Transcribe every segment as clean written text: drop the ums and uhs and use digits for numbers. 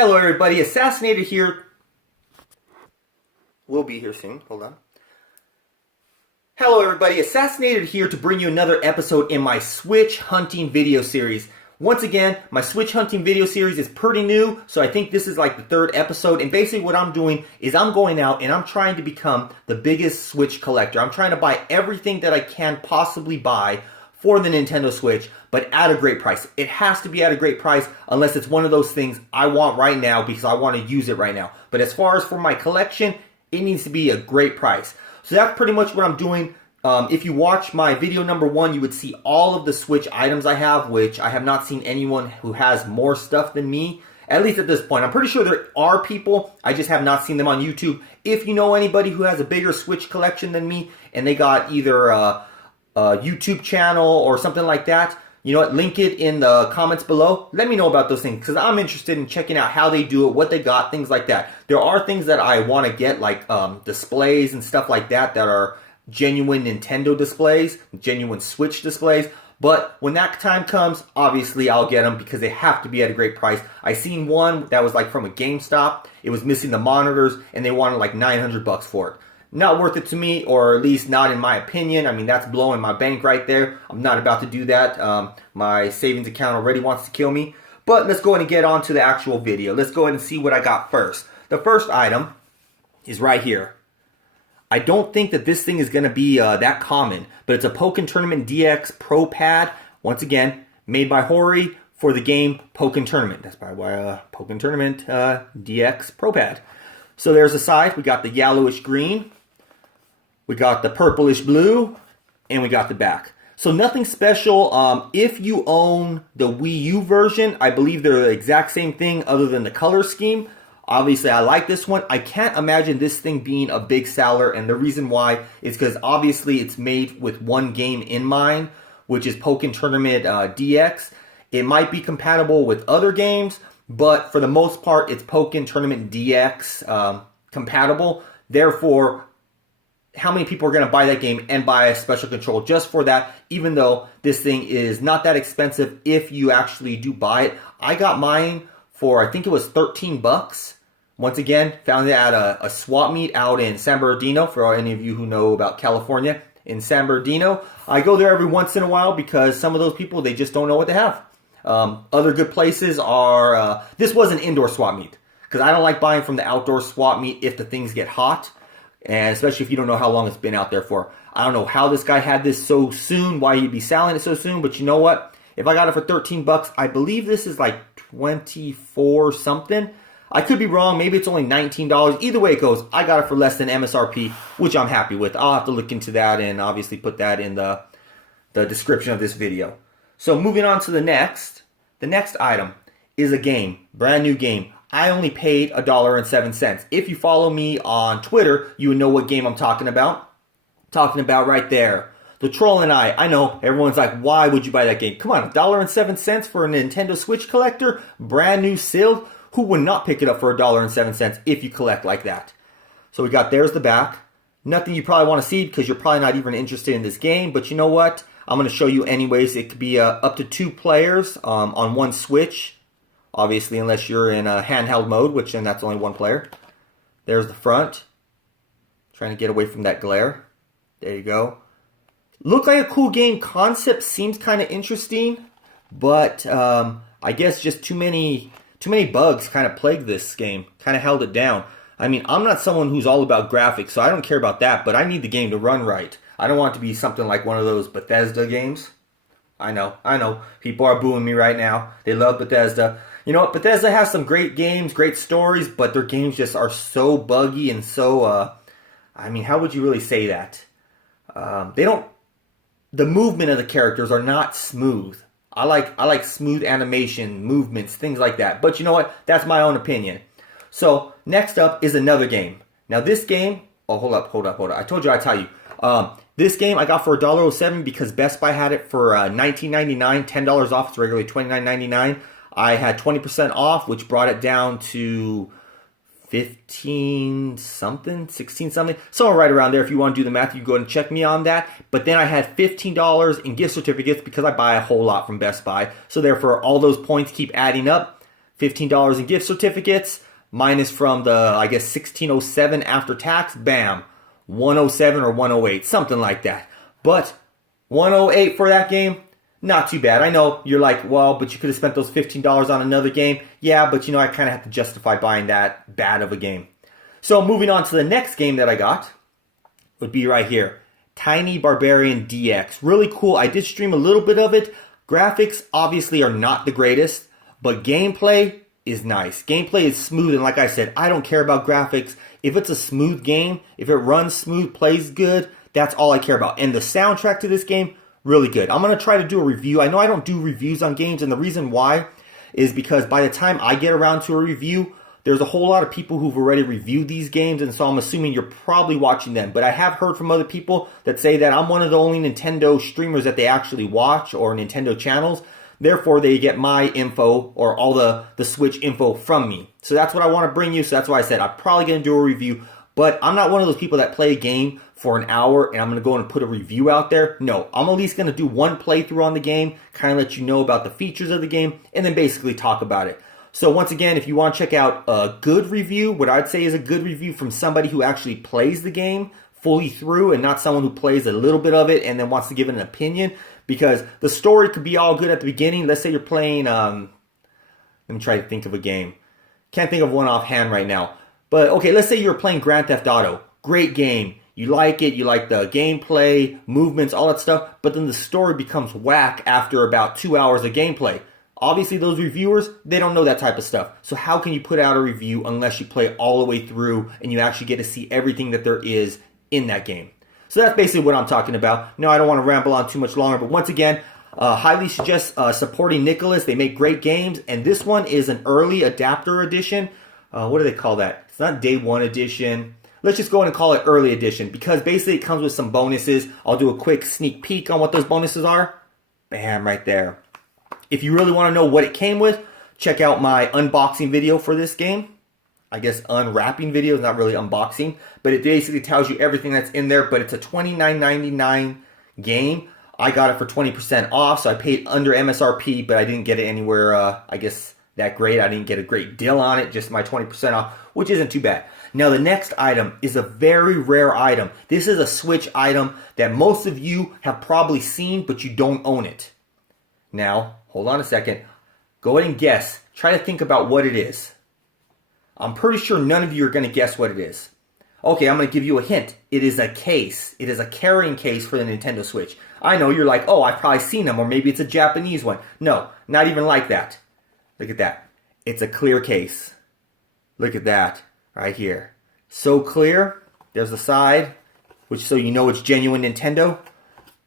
Hello everybody, Assassinated here. We'll be here soon, hold on. Hello everybody, Assassinated here to bring you another episode in my Switch hunting video series. Once again, my Switch hunting video series is pretty new, so I think this is like the third episode, and basically what I'm doing is I'm going out and I'm trying to become the biggest Switch collector. I'm trying to buy everything that I can possibly buy for the Nintendo Switch, but at a great price. It has to be at a great price unless it's one of those things I want right now because I want to use it right now. But as far as for my collection, it needs to be a great price. So that's pretty much what I'm doing. If you watch my video number 1, you would see all of the Switch items I have, which I have not seen anyone who has more stuff than me, at least at this point. I'm pretty sure there are people, I just have not seen them on YouTube. If you know anybody who has a bigger Switch collection than me, and they got either a YouTube channel or something like that, you know what, link it in the comments below. Let me know about those things because I'm interested in checking out how they do it, what they got, things like that. There are things that I want to get, like displays and stuff like that are genuine Nintendo displays, genuine Switch displays. But when that time comes, obviously I'll get them because they have to be at a great price. I seen one that was like from a GameStop. It was missing the monitors and they wanted like $900 for it. Not worth it to me, or at least not in my opinion. I mean, that's blowing my bank right there. I'm not about to do that. My savings account already wants to kill me. But let's go ahead and get on to the actual video. Let's go ahead and see what I got first. The first item is right here. I don't think that this thing is going to be that common, but it's a Pokken Tournament DX Pro Pad. Once again, made by Hori for the game Pokken Tournament. That's probably why Pokken Tournament DX Pro Pad. So there's the side. We got the yellowish green. We got the purplish blue, and we got the back. So nothing special. If you own the Wii U version, I believe they're the exact same thing other than the color scheme. Obviously, I like this one. I can't imagine this thing being a big seller, and the reason why is because obviously it's made with one game in mind, which is Pokken Tournament DX. It might be compatible with other games, but for the most part, it's Pokken Tournament DX compatible. Therefore, how many people are going to buy that game and buy a special control just for that, even though this thing is not that expensive if you actually do buy it. I got mine for, I think it was 13 bucks. Once again, found it at a swap meet out in San Bernardino, for any of you who know about California, in San Bernardino. I go there every once in a while because some of those people, they just don't know what they have. Other good places are, this was an indoor swap meet, because I don't like buying from the outdoor swap meet if the things get hot. And especially if you don't know how long it's been out there for. I don't know how this guy had this so soon, why he'd be selling it so soon, but you know what? If I got it for 13 bucks, I believe this is like 24 something. I could be wrong, maybe it's only $19. Either way it goes, I got it for less than MSRP, which I'm happy with. I'll have to look into that and obviously put that in the description of this video. So moving on to the next item is a game, brand new game. I only paid $1.07. If you follow me on Twitter, you would know what game I'm talking about. Talking about right there. The Troll and I know, everyone's like, why would you buy that game? Come on, $1.07 for a Nintendo Switch collector? Brand new sealed? Who would not pick it up for $1.07 if you collect like that? So we got, there's the back. Nothing you probably want to see because you're probably not even interested in this game. But you know what? I'm going to show you anyways. It could be up to 2 players on one Switch. Obviously, unless you're in a handheld mode, which then that's only 1 player. There's the front. Trying to get away from that glare. There you go. Look like a cool game. Concept seems kind of interesting, but I guess just too many bugs kind of plagued this game. Kind of held it down. I mean, I'm not someone who's all about graphics, so I don't care about that, but I need the game to run right. I don't want it to be something like one of those Bethesda games. I know. People are booing me right now. They love Bethesda. You know what? Bethesda has some great games, great stories, but their games just are so buggy and so, I mean, how would you really say that? The movement of the characters are not smooth. I like smooth animation, movements, things like that. But you know what? That's my own opinion. So, next up is another game. Now this game, oh, hold up. I told you I'd tell you. This game I got for $1.07 because Best Buy had it for $19.99, $10 off. It's regularly $29.99. I had 20% off, which brought it down to 15 something, 16 something, somewhere right around there. If you want to do the math, you can go ahead and check me on that. But then I had $15 in gift certificates because I buy a whole lot from Best Buy. So therefore, all those points keep adding up. $15 in gift certificates, minus from the, I guess, 1607 after tax, bam, 107 or 108, something like that. But 108 for that game, not too bad. I know you're like, well, but you could have spent those $15 on another game. Yeah, but you know, I kind of have to justify buying that bad of a game. So moving on to the next game that I got would be right here. Tiny Barbarian DX. Really cool. I did stream a little bit of it. Graphics obviously are not the greatest, but gameplay is nice. Gameplay is smooth, and like I said, I don't care about graphics. If it's a smooth game, if it runs smooth, plays good, that's all I care about. And the soundtrack to this game, really good. I'm going to try to do a review. I know I don't do reviews on games, and the reason why is because by the time I get around to a review, there's a whole lot of people who've already reviewed these games, and so I'm assuming you're probably watching them. But I have heard from other people that say that I'm one of the only Nintendo streamers that they actually watch, or Nintendo channels. Therefore, they get my info or all the Switch info from me. So that's what I want to bring you. So that's why I said I'm probably going to do a review. But I'm not one of those people that play a game for an hour and I'm going to go and put a review out there. No, I'm at least going to do one playthrough on the game, kind of let you know about the features of the game, and then basically talk about it. So once again, if you want to check out a good review, what I'd say is a good review from somebody who actually plays the game fully through and not someone who plays a little bit of it and then wants to give it an opinion, because the story could be all good at the beginning. Let's say you're playing, let me try to think of a game. Can't think of one offhand right now. But okay, let's say you're playing Grand Theft Auto. Great game. You like it. You like the gameplay, movements, all that stuff. But then the story becomes whack after about 2 hours of gameplay. Obviously, those reviewers, they don't know that type of stuff. So how can you put out a review unless you play all the way through and you actually get to see everything that there is in that game? So that's basically what I'm talking about. No, I don't want to ramble on too much longer. But once again, highly suggest supporting Nicholas. They make great games. And this one is an early adapter edition. What do they call that? It's not day one edition. Let's just go in and call it early edition, because basically it comes with some bonuses. I'll do a quick sneak peek on what those bonuses are. Bam, right there. If you really want to know what it came with, check out my unboxing video for this game. I guess unwrapping video is not really unboxing, but it basically tells you everything that's in there. But it's a $29.99 game. I got it for 20% off, so I paid under MSRP, but I didn't get it anywhere, I guess, that great. I didn't get a great deal on it, just my 20% off, which isn't too bad. Now, the next item is a very rare item. This is a Switch item that most of you have probably seen, but you don't own it. Now, hold on a second. Go ahead and guess. Try to think about what it is. I'm pretty sure none of you are going to guess what it is. Okay, I'm going to give you a hint. It is a case. It is a carrying case for the Nintendo Switch. I know, you're like, oh, I've probably seen them, or maybe it's a Japanese one. No, not even like that. Look at that. It's a clear case. Look at that right here. So clear. There's the side, which so you know it's genuine Nintendo.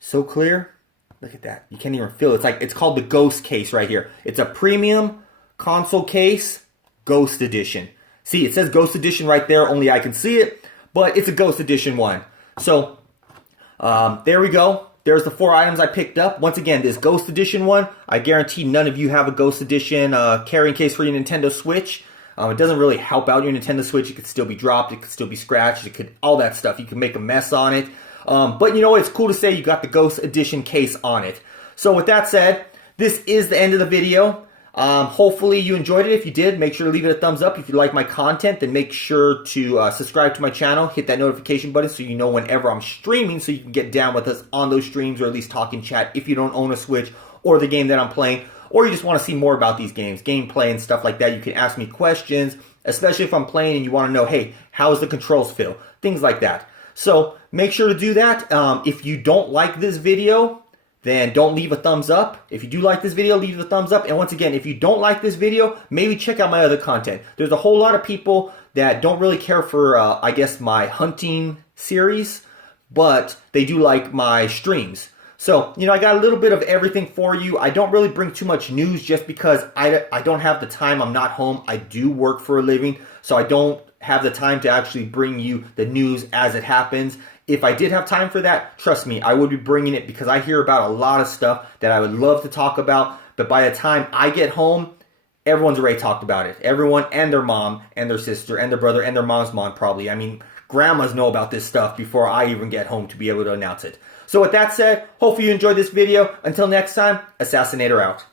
So clear. Look at that. You can't even feel it. It's called the Ghost case right here. It's a premium console case, Ghost Edition. See, it says Ghost Edition right there. Only I can see it, but it's a Ghost Edition one. So there we go. There's the 4 items I picked up. Once again, this Ghost Edition one, I guarantee none of you have a Ghost Edition carrying case for your Nintendo Switch. It doesn't really help out your Nintendo Switch. It could still be dropped. It could still be scratched. It could, all that stuff. You can make a mess on it. But you know what? It's cool to say you got the Ghost Edition case on it. So with that said, this is the end of the video. Hopefully you enjoyed it. If you did, make sure to leave it a thumbs up. If you like my content, then make sure to subscribe to my channel. Hit that notification button so you know whenever I'm streaming, so you can get down with us on those streams, or at least talk in chat if you don't own a Switch or the game that I'm playing, or you just want to see more about these games, gameplay and stuff like that. You can ask me questions, especially if I'm playing and you want to know, hey, how does the controls feel? Things like that. So make sure to do that. If you don't like this video, then don't leave a thumbs up. If you do like this video, leave a thumbs up. And once again, if you don't like this video, maybe check out my other content. There's a whole lot of people that don't really care for, I guess, my hunting series, but they do like my streams. So, you know, I got a little bit of everything for you. I don't really bring too much news just because I don't have the time. I'm not home. I do work for a living, so I don't have the time to actually bring you the news as it happens. If I did have time for that, trust me, I would be bringing it, because I hear about a lot of stuff that I would love to talk about. But by the time I get home, everyone's already talked about it. Everyone and their mom and their sister and their brother and their mom's mom probably. I mean, grandmas know about this stuff before I even get home to be able to announce it. So with that said, hopefully you enjoyed this video. Until next time, Assassinator out.